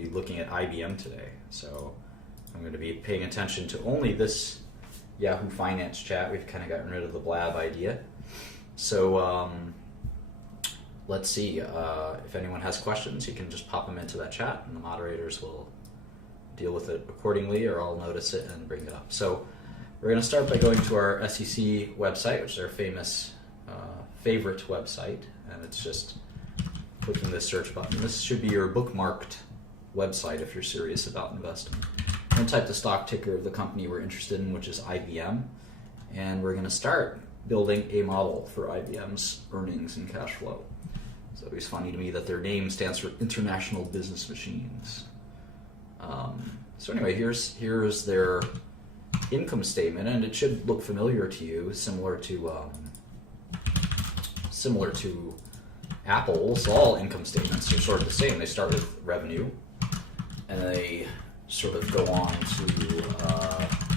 be looking at IBM today. So I'm going to be paying attention to only this Yahoo Finance chat. We've kind of gotten rid of the blab idea. So let's see. If anyone has questions, you can just pop them into that chat, and the moderators will deal with it accordingly, or I'll notice it and bring it up. So we're going to start by going to our SEC website, which is our famous favorite website, and it's just clicking the search button. This should be your bookmarked website if you're serious about investing. And type the stock ticker of the company we're interested in, which is IBM, and we're going to start building a model for IBM's earnings and cash flow. So it's funny to me that their name stands for International Business Machines. So anyway, here's their income statement, and it should look familiar to you, similar to Apple's. All income statements are sort of the same. They start with revenue, and they sort of go on to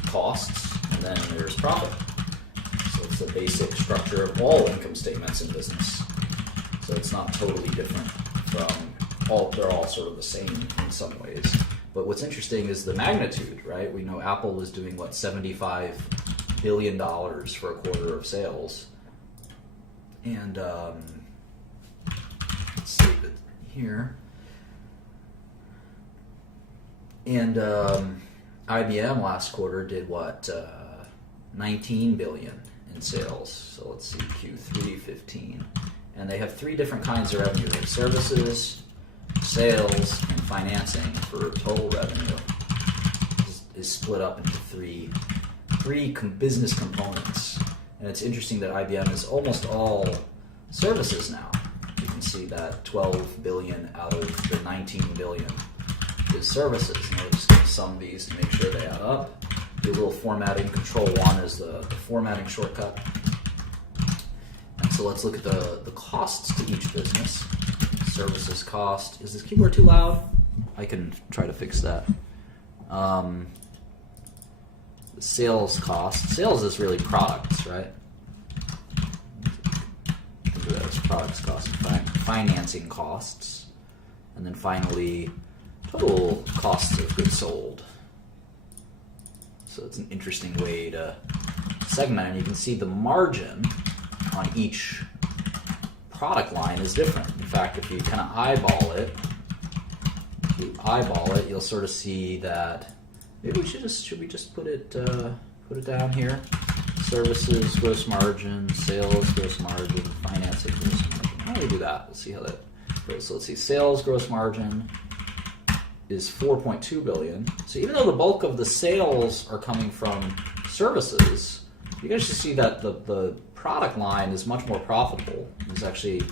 costs, and then there's profit. So it's the basic structure of all income statements in business. So it's not totally different from all. They're all sort of the same in some ways. But what's interesting is the magnitude, right? We know Apple is doing, $75 billion for a quarter of sales. And let's save it here. And IBM last quarter did $19 billion in sales. So let's see, Q3 15. And they have three different kinds of revenue. They have services, sales, and financing for total revenue is split up into three business components. And it's interesting that IBM is almost all services now. You can see that 12 billion out of the 19 billion is services. And we're just going to sum these to make sure they add up. Do a little formatting. Control 1 is the formatting shortcut. And so let's look at the costs to each business. Services cost. Is this keyboard too loud? I can try to fix that. Sales cost. Sales is really products, right? Think of that as products cost. Financing costs. And then finally, total costs of goods sold. So it's an interesting way to segment, and you can see the margin on each product line is different. In fact, if you kind of eyeball it, you'll sort of see that maybe we should we just put it down here. Services gross margin, sales gross margin, financing gross margin. How do we do that? We'll see how that goes. So let's see, sales gross margin is 4.2 billion. So even though the bulk of the sales are coming from services, you guys should see that the product line is much more profitable. There's actually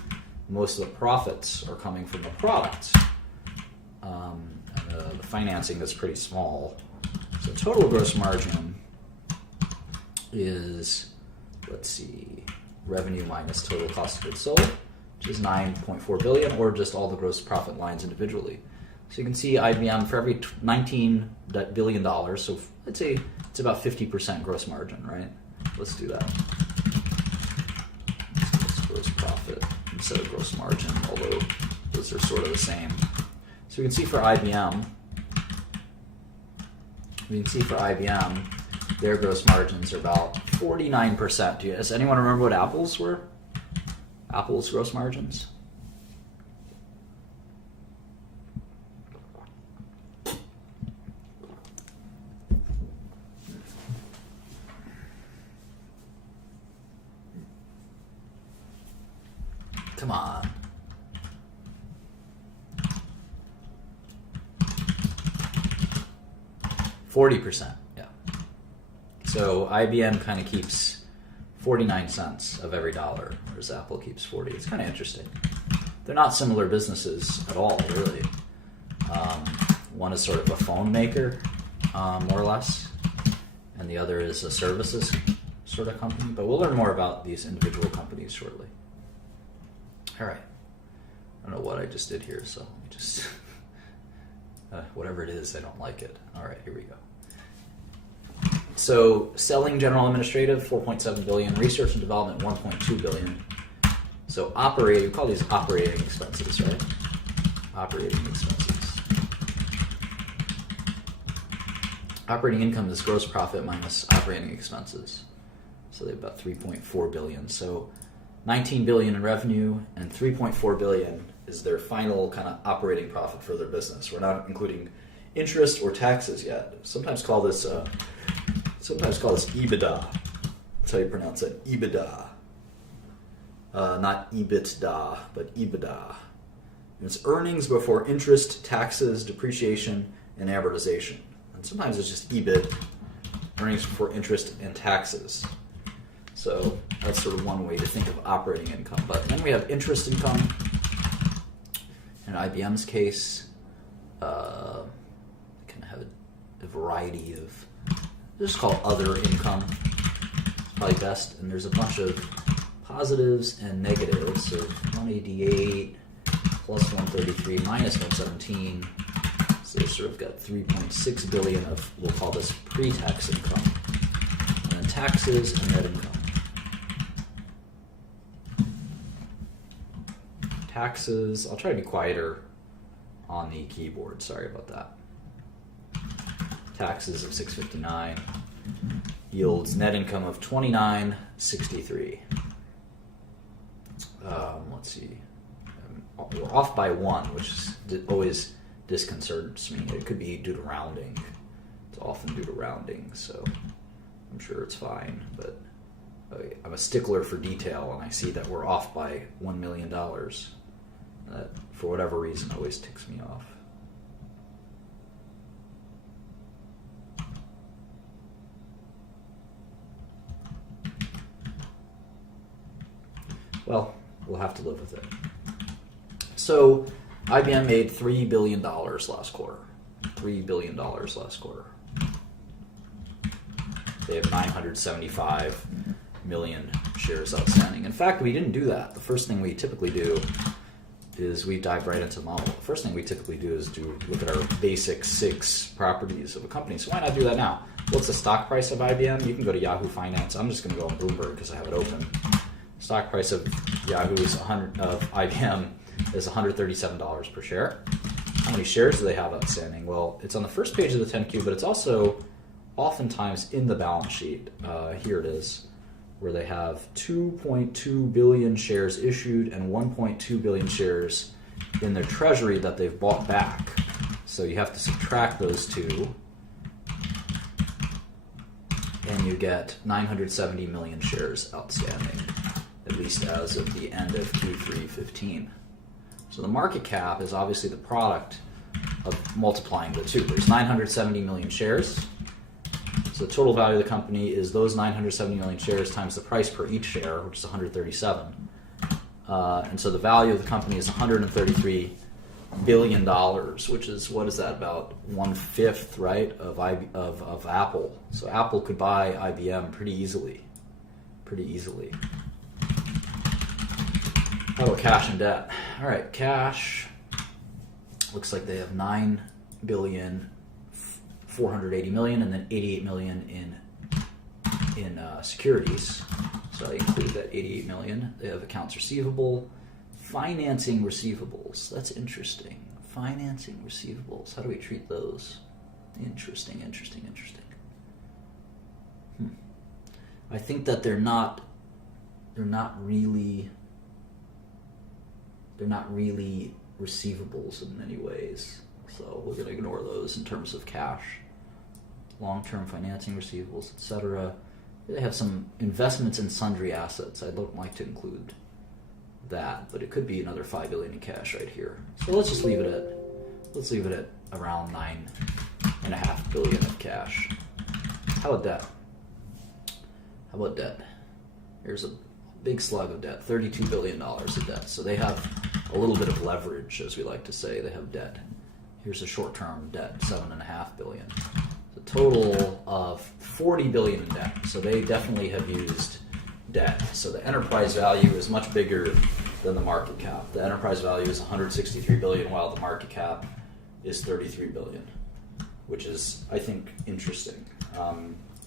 most of the profits are coming from the products. And the financing is pretty small. So total gross margin is, let's see, revenue minus total cost of goods sold, which is 9.4 billion, or just all the gross profit lines individually. So you can see IBM for every $19 billion, so let's say it's about 50% gross margin, right? Let's do that. Gross profit instead of gross margin, although those are sort of the same. So we can see for IBM, their gross margins are about 49%. Does anyone remember what Apple's were? Apple's gross margins? Come on. %, yeah. So IBM kind of keeps 49 cents of every dollar, whereas Apple keeps 40. It's kind of interesting. They're not similar businesses at all, really. One is sort of a phone maker, more or less, and the other is a services sort of company. But we'll learn more about these individual companies shortly. All right. I don't know what I just did here, so just whatever it is, I don't like it. All right, here we go. So selling, general, administrative, 4.7 billion. Research and development, 1.2 billion. So operating, we call these operating expenses, right? Operating expenses. Operating income is gross profit minus operating expenses. So they have about 3.4 billion. So 19 billion in revenue and 3.4 billion is their final kind of operating profit for their business. We're not including interest or taxes yet. Sometimes call this EBITDA. That's how you pronounce it, EBITDA. Not EBITDA, but EBITDA. And it's earnings before interest, taxes, depreciation, and amortization. And sometimes it's just EBIT, earnings before interest and taxes. So that's sort of one way to think of operating income. But then we have interest income. In IBM's case, kind of have a variety of, just call other income, probably best. And there's a bunch of positives and negatives. So 188 plus 133 minus 117. So they've sort of got 3.6 billion of, we'll call this pre-tax income. And then taxes and net income. Taxes, I'll try to be quieter on the keyboard, sorry about that. Taxes of 659 yields net income of 2963. Let's see, we're off by one, which always disconcerts me. It could be due to rounding. It's often due to rounding, so I'm sure it's fine, but I'm a stickler for detail, and I see that we're off by $1 million. That, for whatever reason, always ticks me off. Well, we'll have to live with it. So, IBM made $3 billion last quarter. $3 billion last quarter. They have 975 million shares outstanding. In fact, we didn't do that. The first thing we typically do is we dive right into the model. The first thing we typically do is look at our basic 6 properties of a company. So why not do that now? What's the stock price of IBM? You can go to Yahoo Finance. I'm just going to go on Bloomberg because I have it open. Stock price of IBM is $137 per share. How many shares do they have outstanding? Well, it's on the first page of the 10Q, but it's also oftentimes in the balance sheet. Here it is, where they have 2.2 billion shares issued and 1.2 billion shares in their treasury that they've bought back. So you have to subtract those two, and you get 970 million shares outstanding, at least as of the end of Q3 15. So the market cap is obviously the product of multiplying the two. There's 970 million shares. So the total value of the company is those 970 million shares times the price per each share, which is 137. And so the value of the company is $133 billion, which is, what is that, about 1/5, right, of Apple. So Apple could buy IBM pretty easily. How about cash and debt? All right, cash looks like they have $9.48 billion and then 88 million in securities. So I include that 88 million. They have accounts receivable, financing receivables. That's interesting. Financing receivables. How do we treat those? Interesting. I think that they're not really receivables in many ways. So we're going to ignore those in terms of cash. Long-term financing receivables, etc. They have some investments in sundry assets. I don't like to include that, but it could be another $5 billion in cash right here. So let's just leave it at around $9.5 billion of cash. How about debt? Here's a big slug of debt, $32 billion of debt. So they have a little bit of leverage, as we like to say. They have debt. Here's a short-term debt, $7.5 billion. The total of $40 billion in debt. So they definitely have used debt. So the enterprise value is much bigger than the market cap. The enterprise value is $163 billion, while the market cap is $33 billion, which is, I think, interesting.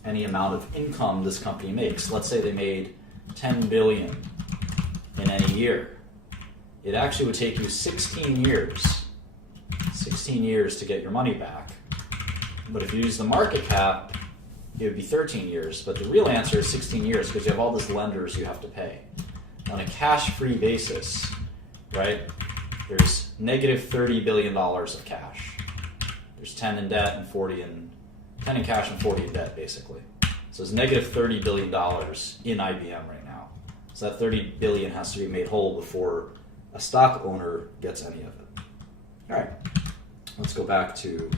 Any amount of income this company makes, let's say they made $10 billion in any year, it actually would take you 16 years to get your money back. But if you use the market cap, it would be 13 years. But the real answer is 16 years because you have all these lenders you have to pay. On a cash-free basis, right, there's negative $30 billion of cash. There's 10 in debt and 10 in cash and 40 in debt, basically. So it's negative $30 billion in IBM right now. So that $30 billion has to be made whole before a stock owner gets any of it. All right, let's go back to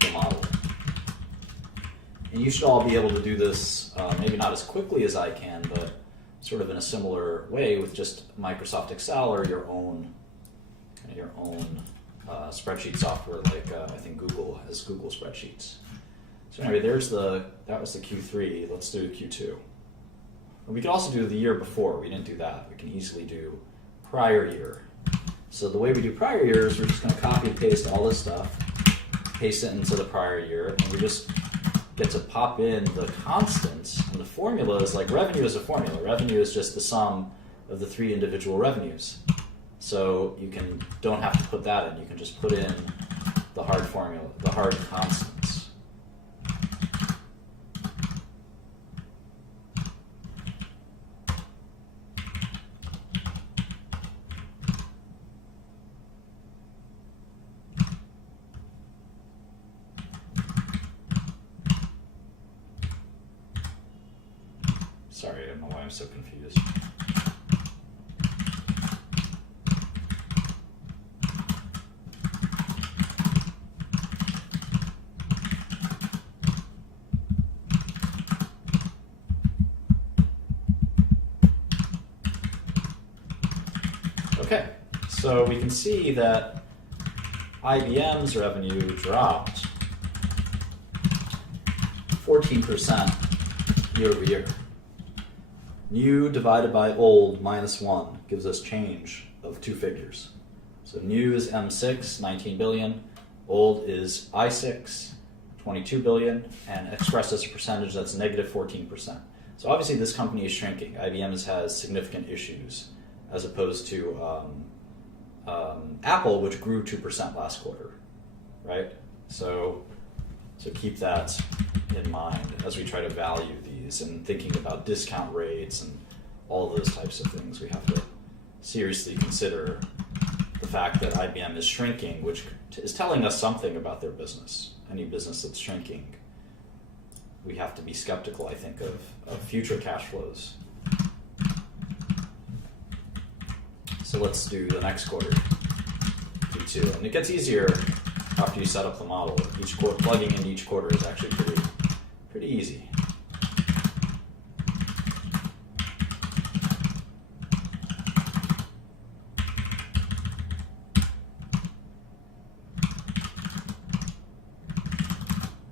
the model. And you should all be able to do this, maybe not as quickly as I can, but sort of in a similar way with just Microsoft Excel or your own spreadsheet software, like I think Google has Google Spreadsheets. So anyway, that was the Q3. Let's do Q2. And we could also do the year before. We didn't do that. We can easily do prior year. So the way we do prior year is we're just going to copy and paste all this stuff, paste it into the prior year, and we just get to pop in the constants. And the formula is like revenue is a formula. Revenue is just the sum of the 3 individual revenues. So you don't have to put that in. You can just put in the hard formula, the hard constants. Sorry, I don't know why I'm so confused. Okay, so we can see that IBM's revenue dropped 14% year over year. New divided by old minus 1 gives us change of 2 figures. So new is M6, 19 billion. Old is I6, 22 billion. And expressed as a percentage, that's negative 14%. So obviously this company is shrinking. IBM has significant issues as opposed to Apple, which grew 2% last quarter, right? So keep that in mind as we try to value these and thinking about discount rates and all those types of things. We have to seriously consider the fact that IBM is shrinking, which is telling us something about their business. Any business that's shrinking, we have to be skeptical, I think, of future cash flows. So let's do the next quarter, Q2. And it gets easier after you set up the model. Each quarter, plugging in each quarter is actually pretty easy.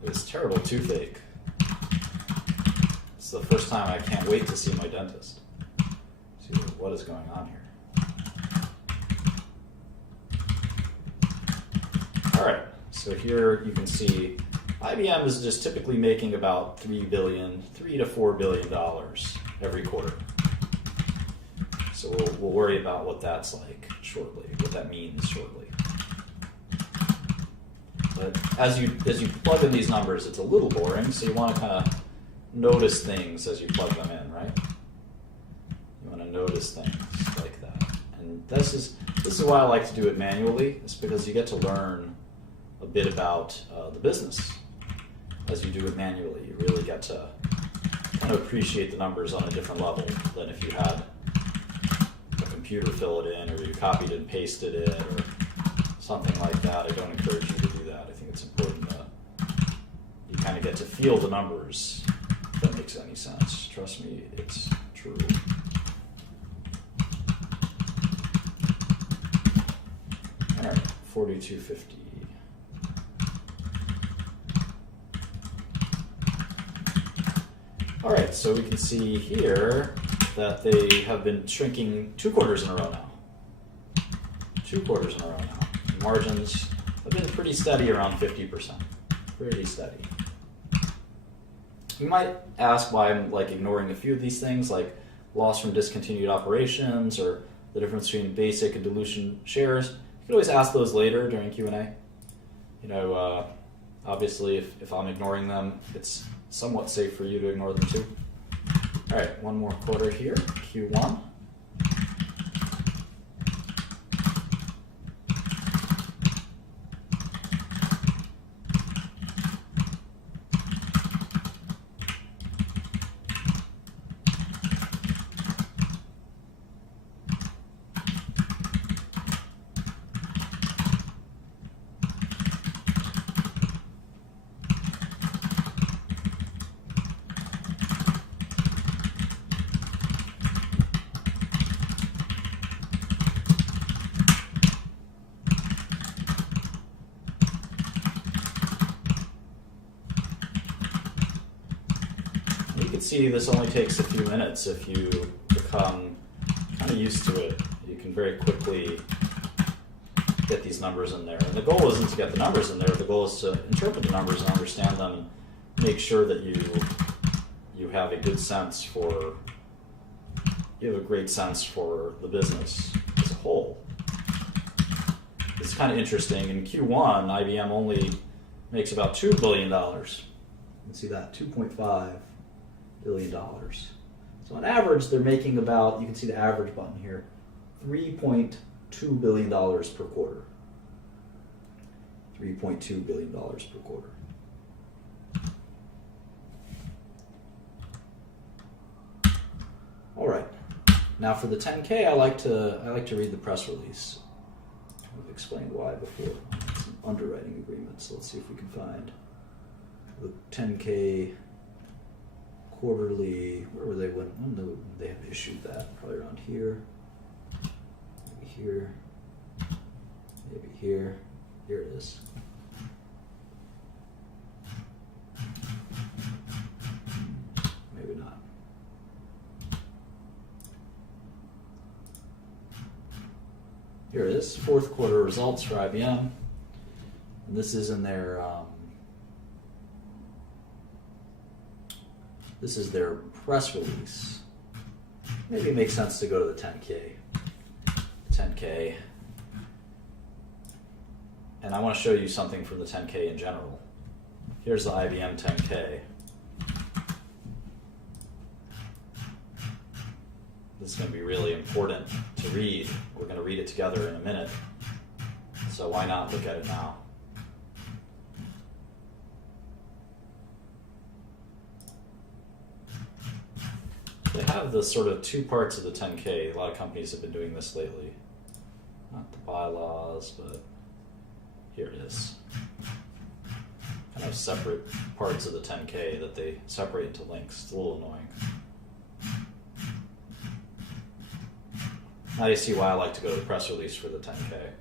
This terrible toothache. It's the first time I can't wait to see my dentist. See what is going on here. All right, so here you can see IBM is just typically making about $3 to $4 billion every quarter. So we'll worry about what that's like shortly, what that means shortly. But as you plug in these numbers, it's a little boring, so you want to kind of notice things as you plug them in, right? You want to notice things like that. And this is why I like to do it manually. It's because you get to learn a bit about the business as you do it manually. You really get to kind of appreciate the numbers on a different level than if you had a computer fill it in or you copied and pasted it or something like that. I don't encourage you to do that. I think it's important that you kind of get to feel the numbers, if that makes any sense. Trust me, it's true. All right, 4250. All right, so we can see here that they have been shrinking 2 quarters in a row now. 2 quarters in a row now. Margins have been pretty steady around 50%. Pretty steady. You might ask why I'm ignoring a few of these things, like loss from discontinued operations or the difference between basic and dilution shares. You can always ask those later during Q&A. Obviously, if I'm ignoring them, it's somewhat safe for you to ignore them too. All right, one more quarter here, Q1. See, this only takes a few minutes if you become kind of used to it. You can very quickly get these numbers in there. And the goal isn't to get the numbers in there, the goal is to interpret the numbers and understand them, make sure that you have a good sense for, you have a great sense for the business as a whole. It's kind of interesting. In Q1, IBM only makes about $2 billion. You can see that, $2.5 billion. So on average, they're making about, you can see the average button here, $3.2 billion per quarter. $3.2 billion per quarter. All right. Now for the 10K, I like to read the press release. I've explained why before. Some underwriting agreements. So let's see if we can find the 10K quarterly. Where were they when they have issued that? Probably around here. Maybe here. Maybe here. Here it is. Maybe not. Here it is, fourth quarter results for IBM. And this is in their, this is their press release. Maybe it makes sense to go to the 10K. 10K. And I want to show you something from the 10K in general. Here's the IBM 10K. This is going to be really important to read. We're going to read it together in a minute. So why not look at it now? They have the sort of two parts of the 10K. A lot of companies have been doing this lately. Not the bylaws, but here it is. Kind of separate parts of the 10K that they separate into links. It's a little annoying. Now you see why I like to go to the press release for the 10K.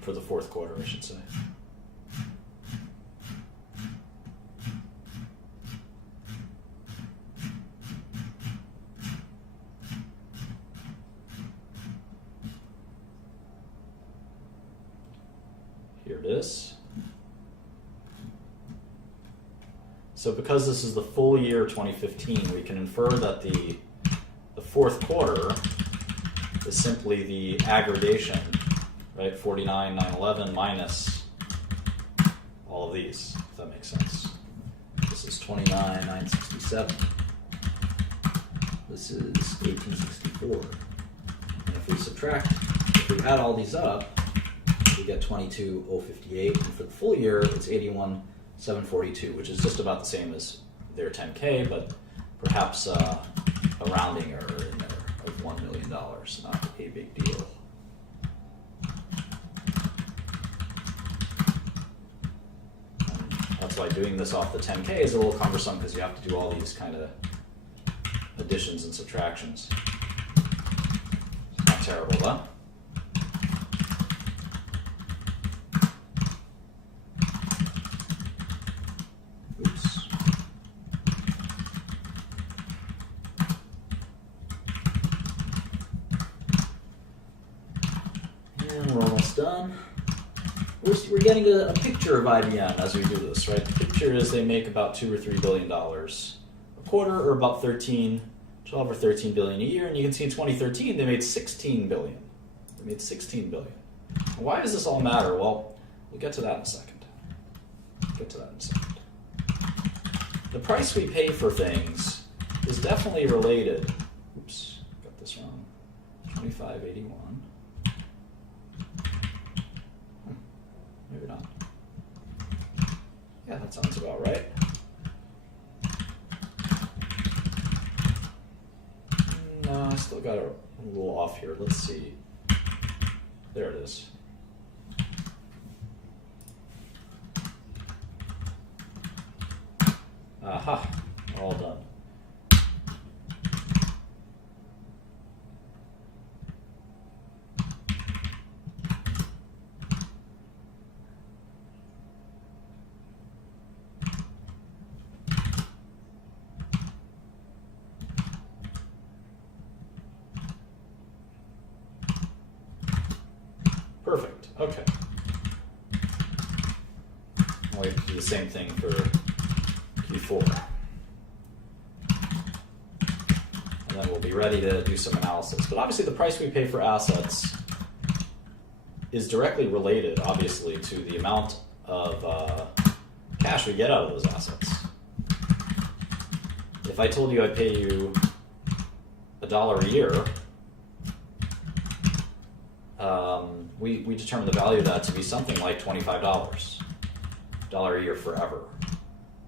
For the fourth quarter, I should say. Here it is. So because this is the full year 2015, we can infer that the fourth quarter is simply the aggregation, right? 49, 911 minus all of these, if that makes sense. This is 29, 967. This is 1864. And if we subtract, if we add all these up, we get 22,058. And for the full year, it's 81,742, which is just about the same as their 10K, but perhaps a rounding error in there of $1 million, not a big deal. And that's why doing this off the 10K is a little cumbersome, because you have to do all these kind of additions and subtractions. It's not terrible, though. Done. We're getting a picture of IBM as we do this, right? The picture is they make about $2 or $3 billion a quarter, or about 12 or 13 billion a year. And you can see in 2013 they made 16 billion. They made 16 billion. Why does this all matter? Well, we'll get to that in a second. The price we pay for things is definitely related. Oops, got this wrong. 2581. Maybe not. Yeah, that sounds about right. No, I still got a little off here. Let's see. There it is. Aha, we're all done. Perfect, okay. I'll do the same thing for Q4. And then we'll be ready to do some analysis. But obviously the price we pay for assets is directly related, obviously, to the amount of cash we get out of those assets. If I told you I'd pay you $1 a year, we determine the value of that to be something like $25 a year forever.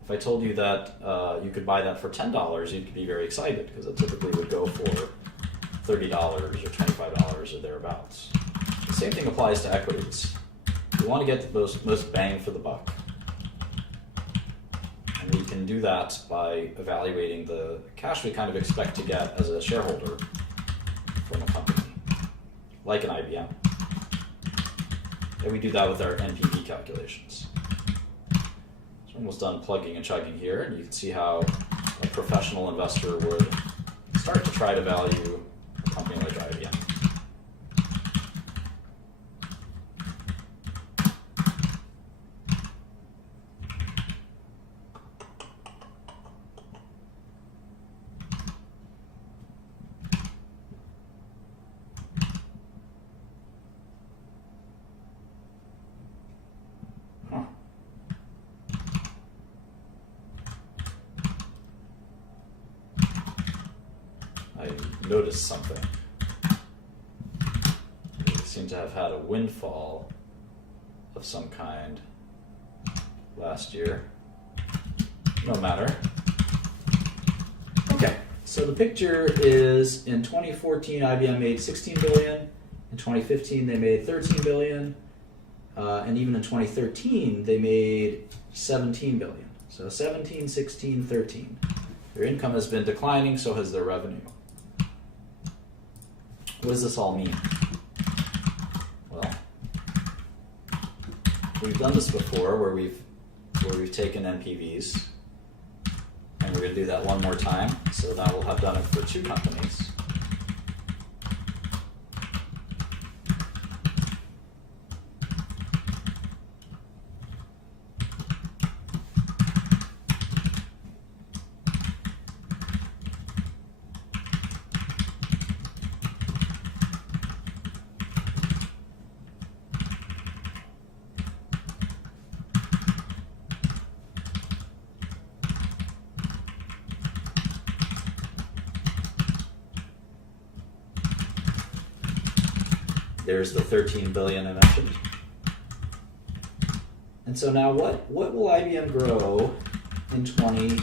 If I told you that you could buy that for $10, you'd be very excited because it typically would go for $30 or $25 or thereabouts. The same thing applies to equities. We want to get the most bang for the buck. And we can do that by evaluating the cash we kind of expect to get as a shareholder from a company, like an IBM. And we do that with our NPV calculations. So we're almost done plugging and chugging here, and you can see how a professional investor would start to try to value a company like IBM. Noticed something. They seem to have had a windfall of some kind last year. No matter. Okay, so the picture is in 2014 IBM made $16 billion, in 2015 they made $13 billion, and even in 2013 they made $17 billion. So 17, 16, 13. Their income has been declining, so has their revenue. What does this all mean? Well, we've done this before where we've taken NPVs, and we're going to do that one more time. So now we'll have done it for two companies. There's the 13 billion I mentioned. And so now what will IBM grow in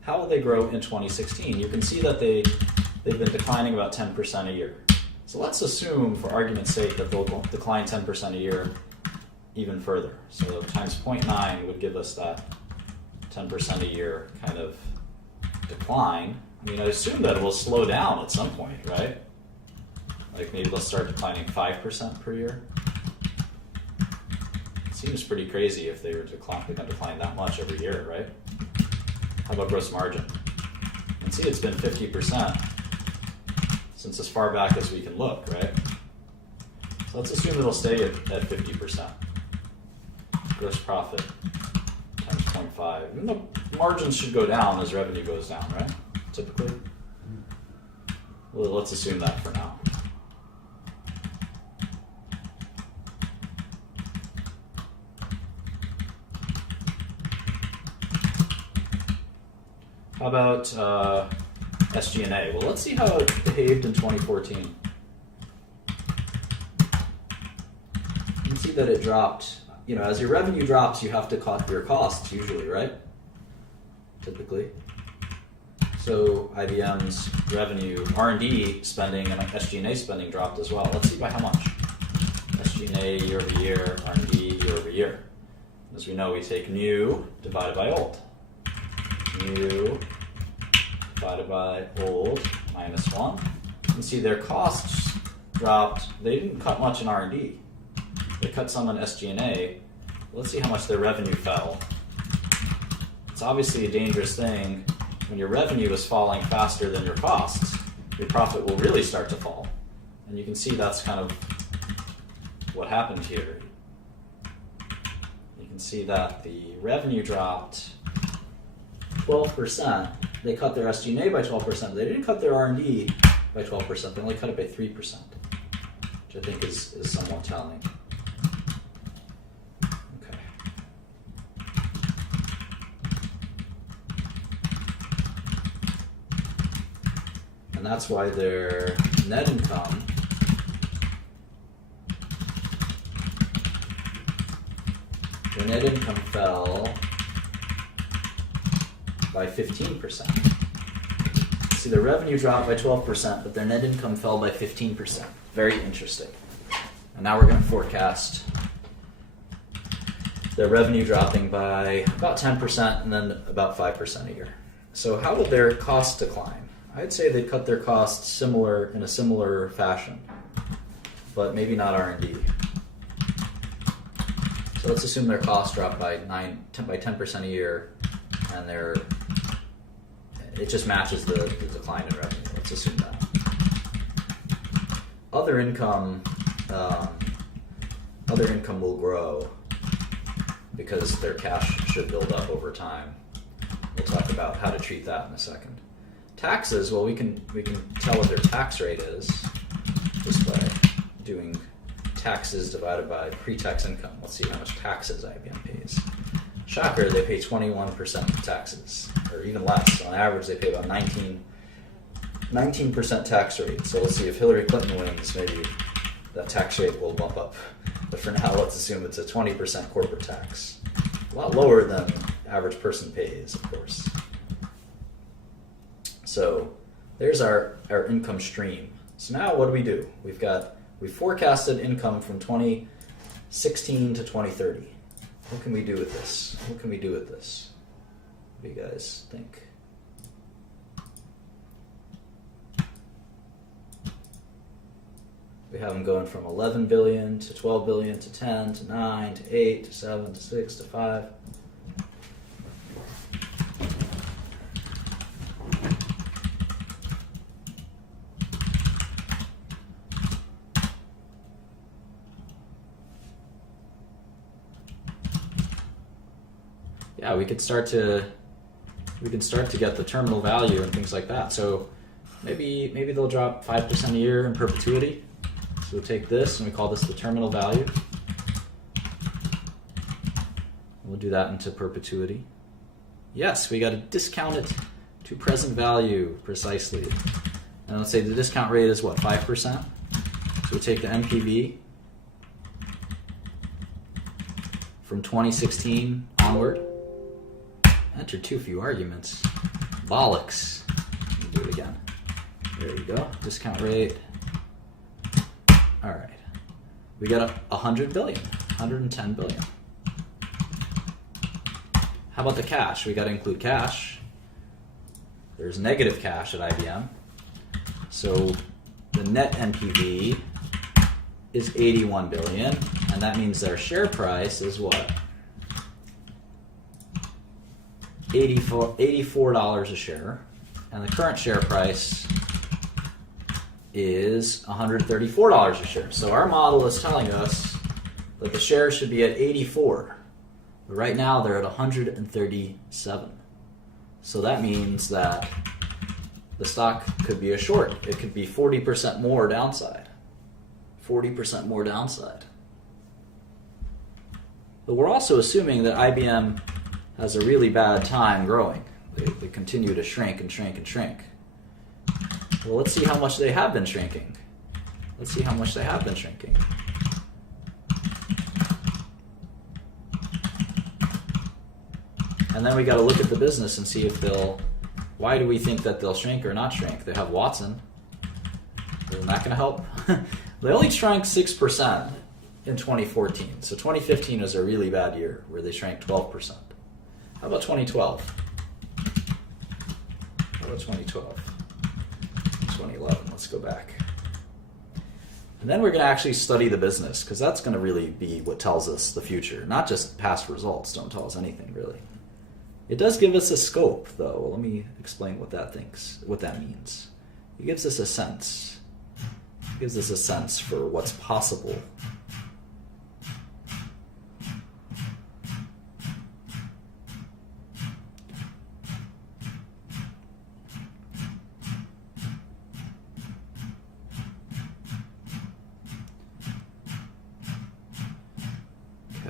how will they grow in 2016? You can see that they've been declining about 10% a year. So let's assume, for argument's sake, that they'll decline 10% a year even further. So times 0.9 would give us that 10% a year kind of decline. I mean, I assume that it will slow down at some point, right? Like maybe they'll start declining 5% per year. It seems pretty crazy if they were to decline that much every year, right? How about gross margin? You can see it's been 50% since as far back as we can look, right? So let's assume it'll stay at 50%. Gross profit times 0.5. And the margins should go down as revenue goes down, right? Typically. Well, let's assume that for now. How about SG&A? Well, let's see how it behaved in 2014. You can see that it dropped. You know, as your revenue drops, you have to cut your costs usually, right? Typically. So IBM's revenue, R&D spending, and SG&A spending dropped as well. Let's see by how much. SG&A year over year, R&D year over year. As we know, we take new divided by old. New divided by old minus 1. You can see their costs dropped. They didn't cut much in R&D. They cut some in SG&A. Let's see how much their revenue fell. It's obviously a dangerous thing. When your revenue is falling faster than your costs, your profit will really start to fall. And you can see that's kind of what happened here. You can see that the revenue dropped 12%. They cut their SG&A by 12%. They didn't cut their R&D by 12%. They only cut it by 3%, which I think is somewhat telling. Okay. And that's why their net income fell by 15%. See, the revenue dropped by 12%, but their net income fell by 15%. Very interesting. And now we're going to forecast their revenue dropping by about 10% and then about 5% a year. So how would their costs decline? I'd say they cut their costs in a similar fashion, but maybe not R&D. So let's assume their costs drop by 10% a year, and it just matches the decline in revenue. Let's assume that. Other income will grow because their cash should build up over time. We'll talk about how to treat that in a second. Taxes, well, we can tell what their tax rate is just by doing taxes divided by pre-tax income. Let's see how much taxes IBM pays. Shocker, they pay 21% of taxes, or even less. On average, they pay about 19% tax rate. So let's see, if Hillary Clinton wins, maybe that tax rate will bump up. But for now, let's assume it's a 20% corporate tax. A lot lower than average person pays, of course. So there's our income stream. So now what do? We forecasted income from 2016 to 2030. What can we do with this? What do you guys think? We have them going from 11 billion to 12 billion to 10 to 9 to 8 to 7 to 6 to 5. Yeah, we could start to get the terminal value and things like that. So maybe they'll drop 5% a year in perpetuity. So we'll take this and we call this the terminal value. We'll do that into perpetuity. Yes, we got to discount it to present value precisely. And let's say the discount rate is what, 5%? So we'll take the NPV from 2016 onward. Enter too few arguments. Bollocks. Let me do it again. There you go. Discount rate. All right. We got 100 billion, 110 billion. How about the cash? We got to include cash. There's negative cash at IBM. So the net NPV is 81 billion, and that means their share price is what? $84 a share, and the current share price is $134 a share. So our model is telling us that the shares should be at 84, but right now they're at 137. So that means that the stock could be a short. It could be 40% more downside. 40% more downside. But we're also assuming that IBM has a really bad time growing. They continue to shrink and shrink and shrink. Well, let's see how much they have been shrinking. Let's see how much they have been shrinking. And then we got to look at the business and see if they'll, why do we think that they'll shrink or not shrink? They have Watson. Isn't that going to help? They only shrank 6% in 2014. So 2015 was a really bad year where they shrank 12%. How about 2012? How about 2012? 2011, let's go back. And then we're going to actually study the business, because that's going to really be what tells us the future. Not just past results don't tell us anything, really. It does give us a scope, though. Well, let me explain what that means. It gives us a sense. It gives us a sense for what's possible.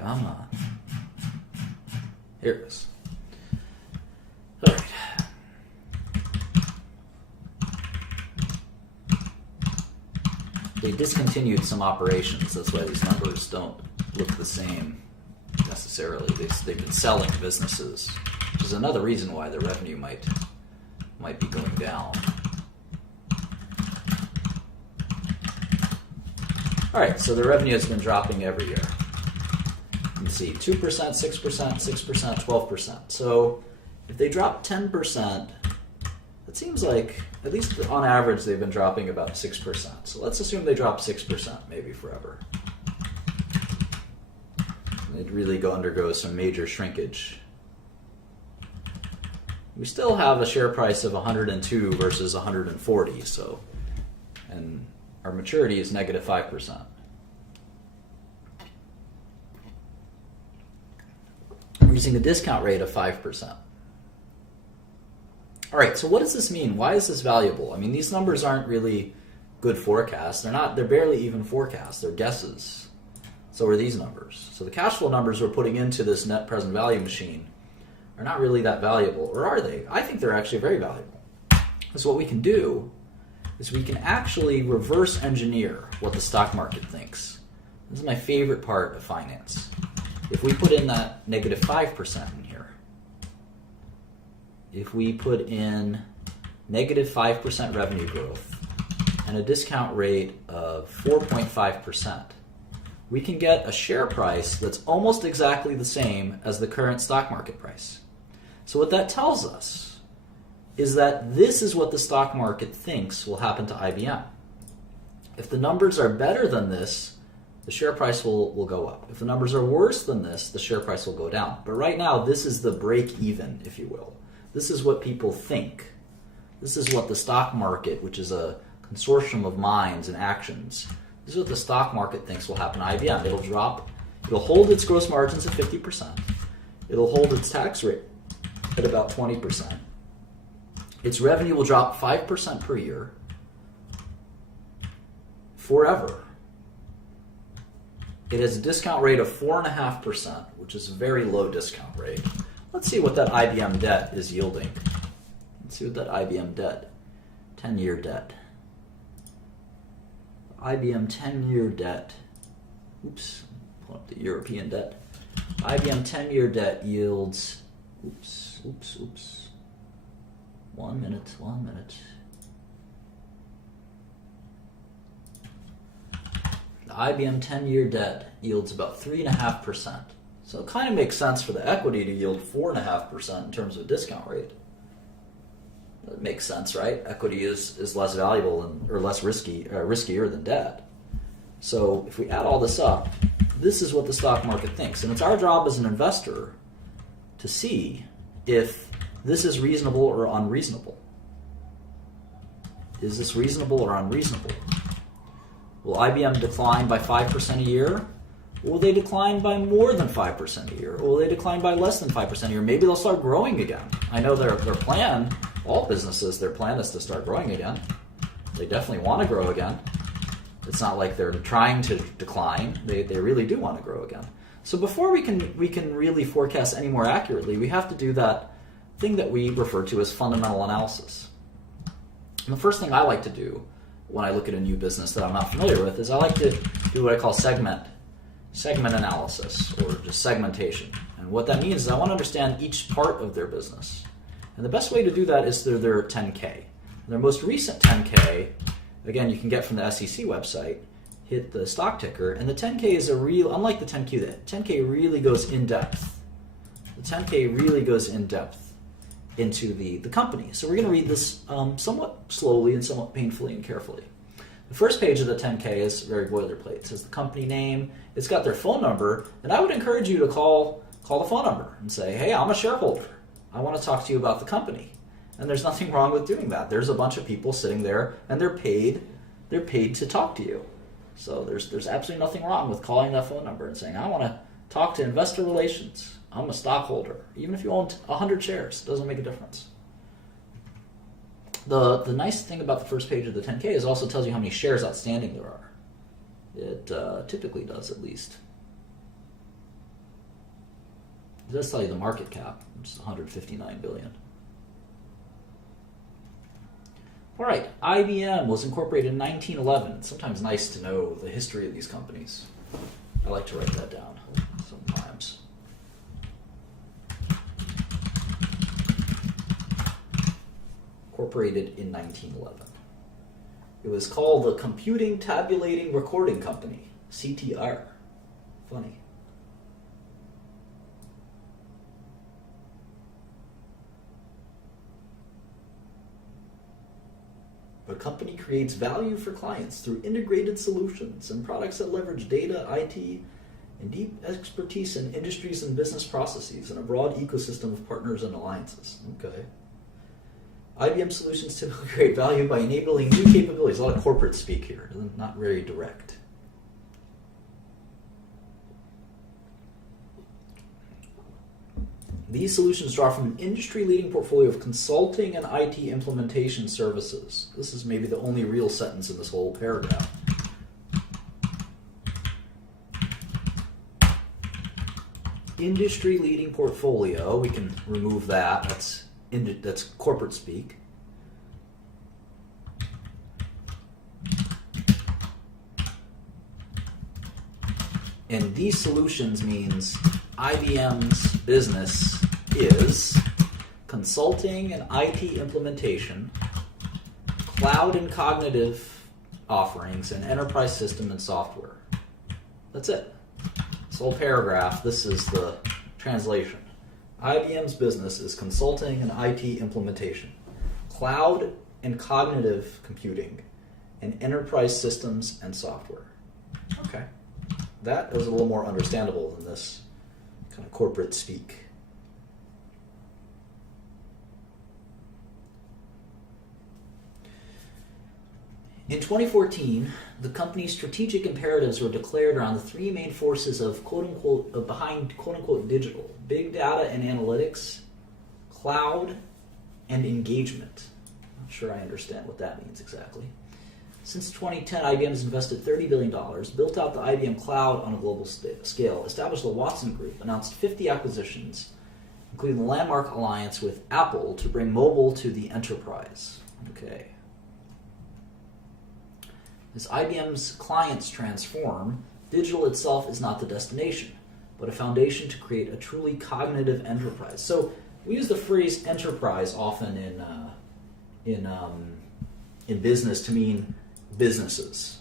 Come on. Here it is. All right. They discontinued some operations. That's why these numbers don't look the same necessarily. They've been selling businesses, which is another reason why the revenue might be going down. All right, so the revenue has been dropping every year. You can see 2%, 6%, 6%, 12%. So if they drop 10%, it seems like, at least on average, they've been dropping about 6%. So let's assume they drop 6%, maybe forever. They'd really undergo some major shrinkage. We still have a share price of 102 versus 140, so, and our maturity is negative 5%. We're using a discount rate of 5%. All right, so what does this mean? Why is this valuable? I mean, these numbers aren't really good forecasts. They're barely even forecasts. They're guesses. So are these numbers. So the cash flow numbers we're putting into this net present value machine are not really that valuable, or are they? I think they're actually very valuable. So what we can do is we can actually reverse engineer what the stock market thinks. This is my favorite part of finance. If we put in that negative 5% in here, if we put in negative 5% revenue growth and a discount rate of 4.5%, we can get a share price that's almost exactly the same as the current stock market price. So what that tells us is that this is what the stock market thinks will happen to IBM. If the numbers are better than this, the share price will go up. If the numbers are worse than this, the share price will go down. But right now, this is the break even, if you will. This is what people think. This is what the stock market, which is a consortium of minds and actions, this is what the stock market thinks will happen to IBM. It'll hold its gross margins at 50%. It'll hold its tax rate at about 20%. Its revenue will drop 5% per year forever. It has a discount rate of 4.5%, which is a very low discount rate. Let's see what that IBM debt is yielding. Let's see what that IBM debt, 10-year debt. IBM 10-year debt. Oops, pull up the European debt. IBM 10-year debt yields, oops. 1 minute. The IBM 10-year debt yields about 3.5%. So it kind of makes sense for the equity to yield 4.5% in terms of discount rate. That makes sense, right? Equity is less valuable or less riskier than debt. So if we add all this up, this is what the stock market thinks. And it's our job as an investor to see if this is reasonable or unreasonable. Is this reasonable or unreasonable? Will IBM decline by 5% a year? Will they decline by more than 5% a year? Or will they decline by less than 5% a year? Maybe they'll start growing again. I know their plan, all businesses, their plan is to start growing again. They definitely want to grow again. It's not like they're trying to decline. They really do want to grow again. So before we can really forecast any more accurately, we have to do that thing that we refer to as fundamental analysis. And the first thing I like to do when I look at a new business that I'm not familiar with is I like to do what I call segment analysis, or just segmentation. And what that means is I want to understand each part of their business. And the best way to do that is through their 10K. Their most recent 10K, again, you can get from the SEC website, hit the stock ticker, and the 10K is unlike the 10Q, the 10K really goes in depth. The 10K really goes in depth into the company. So we're going to read this somewhat slowly and somewhat painfully and carefully. The first page of the 10K is very boilerplate. It says the company name, it's got their phone number, and I would encourage you to call the phone number and say, hey, I'm a shareholder. I want to talk to you about the company. And there's nothing wrong with doing that. There's a bunch of people sitting there, and they're paid to talk to you. So there's absolutely nothing wrong with calling that phone number and saying, I want to talk to investor relations. I'm a stockholder. Even if you own 100 shares, it doesn't make a difference. The nice thing about the first page of the 10K is it also tells you how many shares outstanding there are. It typically does, at least. It does tell you the market cap, which is $159 billion. All right, IBM was incorporated in 1911. It's sometimes nice to know the history of these companies. I like to write that down sometimes. Incorporated in 1911. It was called the Computing Tabulating Recording Company, CTR. Funny. The company creates value for clients through integrated solutions and products that leverage data, IT, and deep expertise in industries and business processes and a broad ecosystem of partners and alliances. Okay. IBM solutions typically create value by enabling new capabilities. A lot of corporate speak here, not very direct. These solutions draw from an industry-leading portfolio of consulting and IT implementation services. This is maybe the only real sentence in this whole paragraph. Industry-leading portfolio, we can remove that. That's corporate speak. And these solutions means IBM's business is consulting and IT implementation, cloud and cognitive offerings, and enterprise system and software. That's it. This whole paragraph, this is the translation. IBM's business is consulting and IT implementation, cloud and cognitive computing, and enterprise systems and software. Okay. That is a little more understandable than this kind of corporate speak. In 2014, the company's strategic imperatives were declared around the three main forces of behind quote-unquote digital: big data and analytics, cloud, and engagement. Not sure I understand what that means exactly. Since 2010, IBM has invested $30 billion, built out the IBM Cloud on a global scale, established the Watson Group, announced 50 acquisitions, including the landmark alliance with Apple to bring mobile to the enterprise. Okay. As IBM's clients transform, digital itself is not the destination, but a foundation to create a truly cognitive enterprise. So we use the phrase enterprise often in business to mean businesses,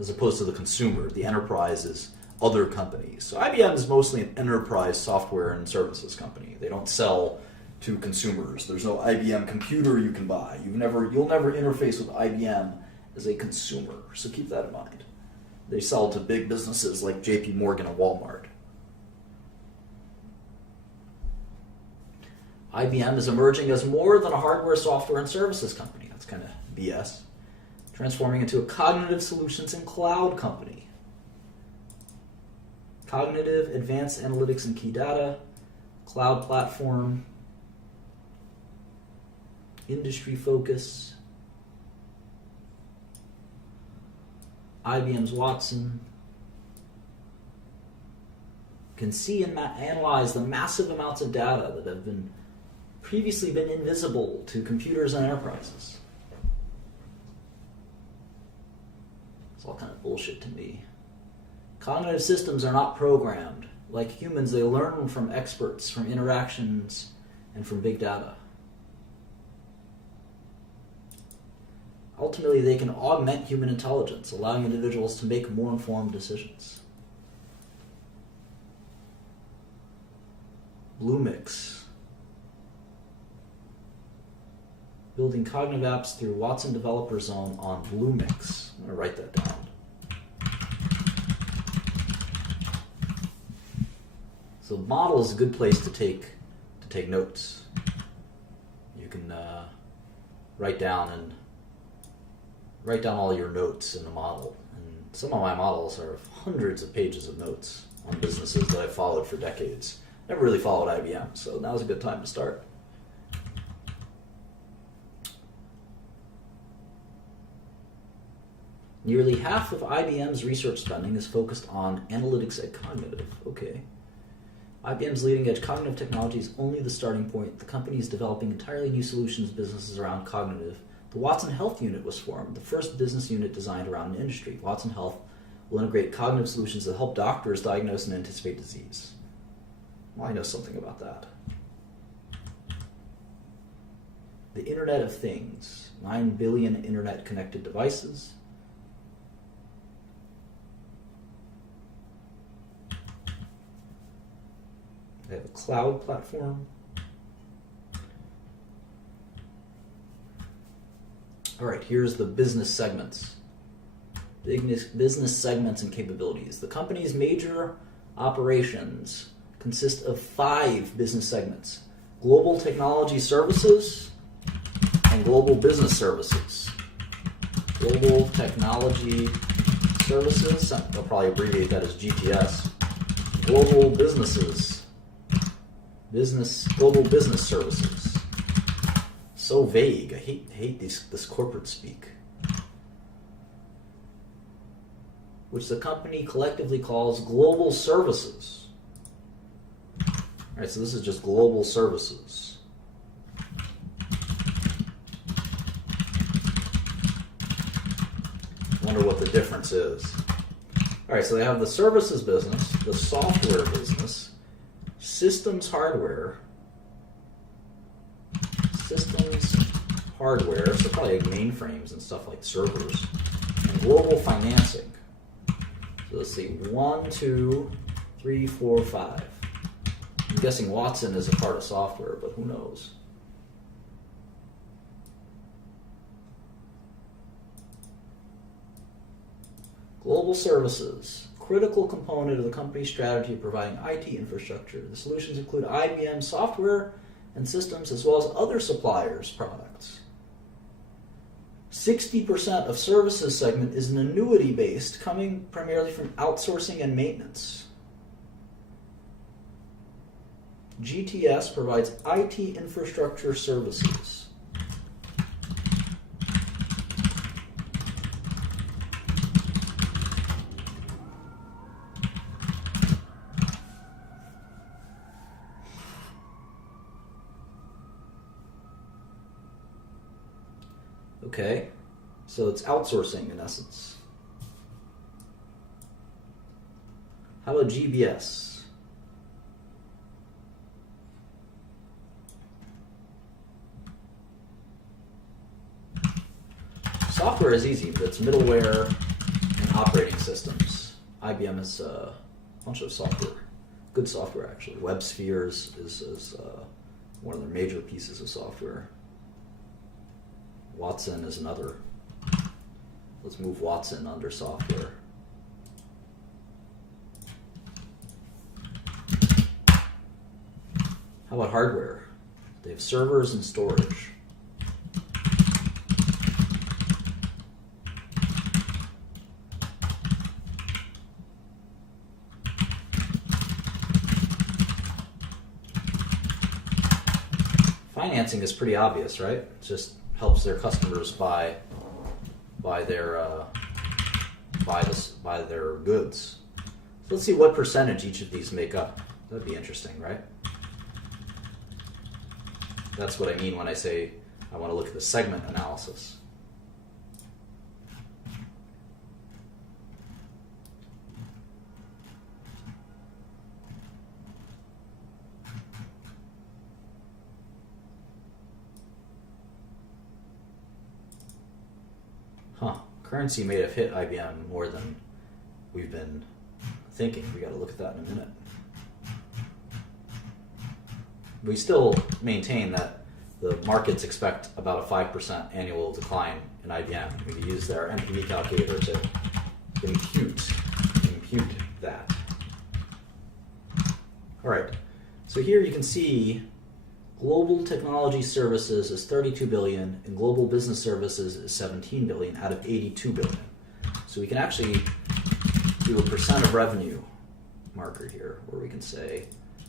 as opposed to the consumer. The enterprise is other companies. So IBM is mostly an enterprise software and services company. They don't sell to consumers. There's no IBM computer you can buy. You'll never interface with IBM as a consumer. So keep that in mind. They sell to big businesses like JP Morgan and Walmart. IBM is emerging as more than a hardware, software, and services company. That's kind of BS. Transforming into a cognitive solutions and cloud company. Cognitive, advanced analytics and key data, cloud platform, industry focus, IBM's Watson. Can see and analyze the massive amounts of data that have been previously been invisible to computers and enterprises. It's all kind of bullshit to me. Cognitive systems are not programmed. Like humans, they learn from experts, from interactions, and from big data. Ultimately, they can augment human intelligence, allowing individuals to make more informed decisions. Bluemix. Building cognitive apps through Watson Developer Zone on Bluemix. I'm going to write that down. So model is a good place to take notes. You can write down all your notes in the model. And some of my models are hundreds of pages of notes on businesses that I've followed for decades. Never really followed IBM, so now's a good time to start. Nearly half of IBM's research spending is focused on analytics and cognitive. Okay. IBM's leading-edge cognitive technology is only the starting point. The company is developing entirely new solutions businesses around cognitive. The Watson Health Unit was formed, the first business unit designed around an industry. Watson Health will integrate cognitive solutions that help doctors diagnose and anticipate disease. Well, I know something about that. The Internet of Things. 9 billion Internet-connected devices. They have a cloud platform. All right, here's the business segments. Business segments and capabilities. The company's major operations consist of 5 business segments: global technology services and global business services. Global technology services, they'll probably abbreviate that as GTS. Global businesses. Global business services. So vague. I hate this corporate speak. Which the company collectively calls global services. Alright, so this is just global services. Wonder what the difference is. Alright, so they have the services business, the software business, systems hardware, so probably like mainframes and stuff like servers, and global financing. So let's see, 1, 2, 3, 4, 5. I'm guessing Watson is a part of software, but who knows? Global services, critical component of the company's strategy of providing IT infrastructure. The solutions include IBM software and systems as well as other suppliers' products. 60% of services segment is an annuity-based, coming primarily from outsourcing and maintenance. GTS provides IT infrastructure services. Okay, so it's outsourcing in essence. How about GBS? Software is easy, but it's middleware and operating systems. IBM has a bunch of software, good software actually. WebSphere is one of their major pieces of software. Watson is another. Let's move Watson under software. How about hardware? They have servers and storage. Financing is pretty obvious, right? It just helps their customers buy their goods. So let's see what percentage each of these make up. That'd be interesting, right? That's what I mean when I say I want to look at the segment analysis. Currency may have hit IBM more than we've been thinking. We got to look at that in a minute. We still maintain that the markets expect about a 5% annual decline in IBM. We use their NPV calculator to impute that. All right, so here you can see global technology services is 32 billion and global business services is 17 billion out of 82 billion. So we can actually do a percent of revenue marker here where we can say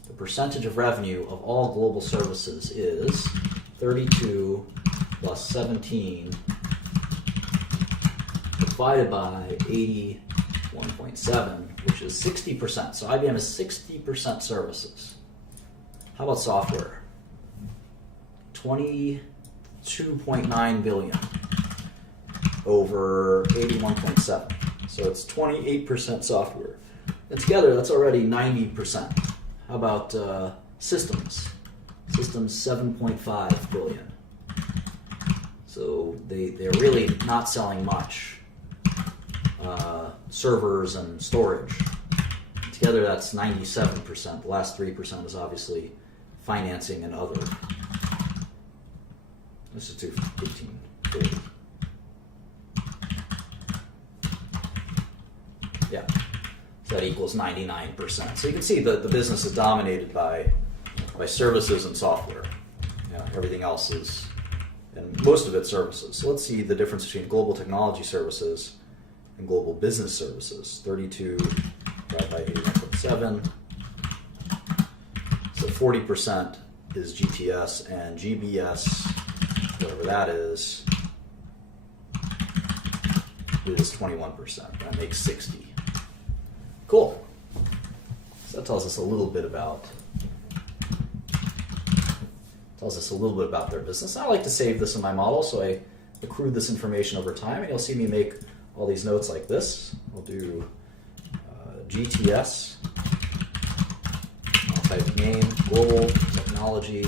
the percentage of revenue of all global services is 32 plus 17 divided by 81.7, which is 60%. So IBM is 60% services. How about software? 22.9 billion over 81.7. So it's 28% software. And together, that's already 90%. How about systems? Systems, 7.5 billion. So they're really not selling much. Servers and storage. Together, that's 97%. The last 3% is obviously financing and other. This is 215 billion. Yeah, so that equals 99%. So you can see that the business is dominated by services and software. Yeah, everything else is, and most of it's services. So let's see the difference between global technology services and global business services. 32 divided by 81.7. So 40% is GTS and GBS, whatever that is 21%. That makes 60. Cool. So that tells us a little bit about their business. I like to save this in my model, so I accrued this information over time, and you'll see me make all these notes like this. I'll do GTS. I'll type name, global technology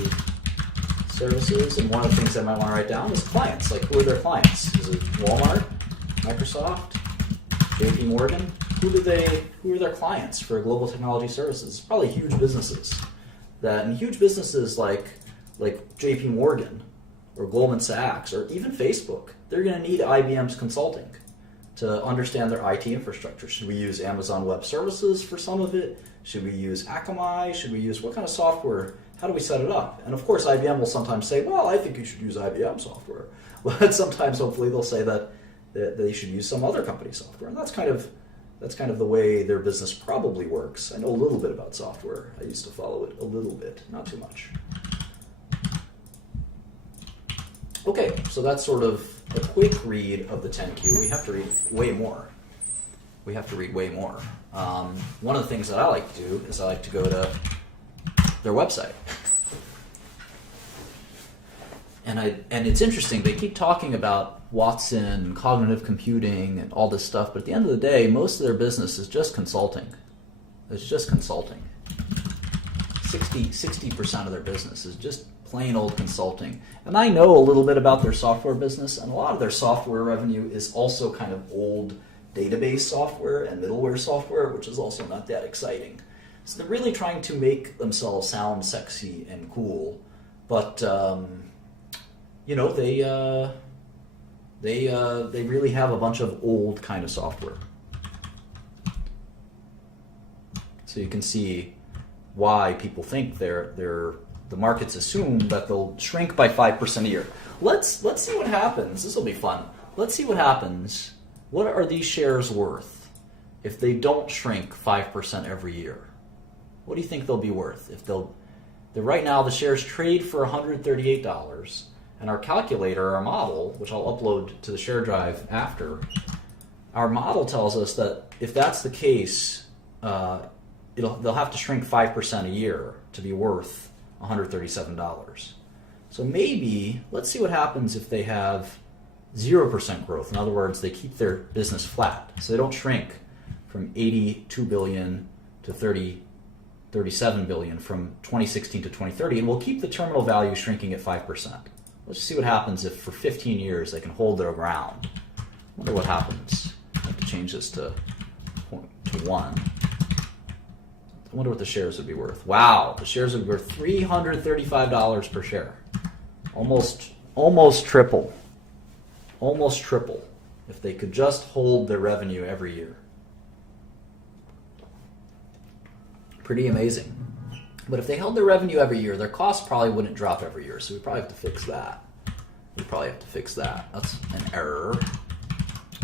services, and one of the things I might want to write down is clients. Like, who are their clients? Is it Walmart, Microsoft, JP Morgan? Who are their clients for global technology services? It's probably huge businesses. And huge businesses like JP Morgan or Goldman Sachs or even Facebook, they're going to need IBM's consulting to understand their IT infrastructure. Should we use Amazon Web Services for some of it? Should we use Akamai? Should we use what kind of software? How do we set it up? And of course, IBM will sometimes say, well, I think you should use IBM software. But sometimes, hopefully, they'll say that they should use some other company's software. And that's kind of the way their business probably works. I know a little bit about software. I used to follow it a little bit, not too much. Okay, so that's sort of a quick read of the 10Q. We have to read way more. One of the things that I like to do is I like to go to their website. And it's interesting, they keep talking about Watson, cognitive computing, and all this stuff, but at the end of the day, most of their business is just consulting. It's just consulting. 60% of their business is just plain old consulting. And I know a little bit about their software business, and a lot of their software revenue is also kind of old database software and middleware software, which is also not that exciting. So they're really trying to make themselves sound sexy and cool, but they really have a bunch of old kind of software. So you can see why people think the markets assume that they'll shrink by 5% a year. Let's see what happens. This will be fun. Let's see what happens. What are these shares worth if they don't shrink 5% every year? What do you think they'll be worth? Right now the shares trade for $138, and our calculator, our model, which I'll upload to the share drive after, our model tells us that if that's the case, they'll have to shrink 5% a year to be worth $137. So maybe, let's see what happens if they have 0% growth. In other words, they keep their business flat. So they don't shrink from 82 billion to 37 billion from 2016 to 2030, and we'll keep the terminal value shrinking at 5%. Let's see what happens if for 15 years they can hold their ground. I wonder what happens. I have to change this to 1. I wonder what the shares would be worth. Wow, the shares would be worth $335 per share. Almost triple. Almost triple if they could just hold their revenue every year. Pretty amazing. But if they held their revenue every year, their costs probably wouldn't drop every year. So we probably have to fix that. That's an error.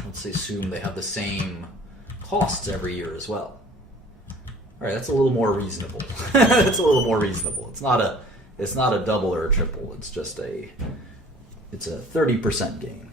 Let's assume they have the same costs every year as well. All right, that's a little more reasonable. That's a little more reasonable. It's not a double or a triple. It's a 30% gain.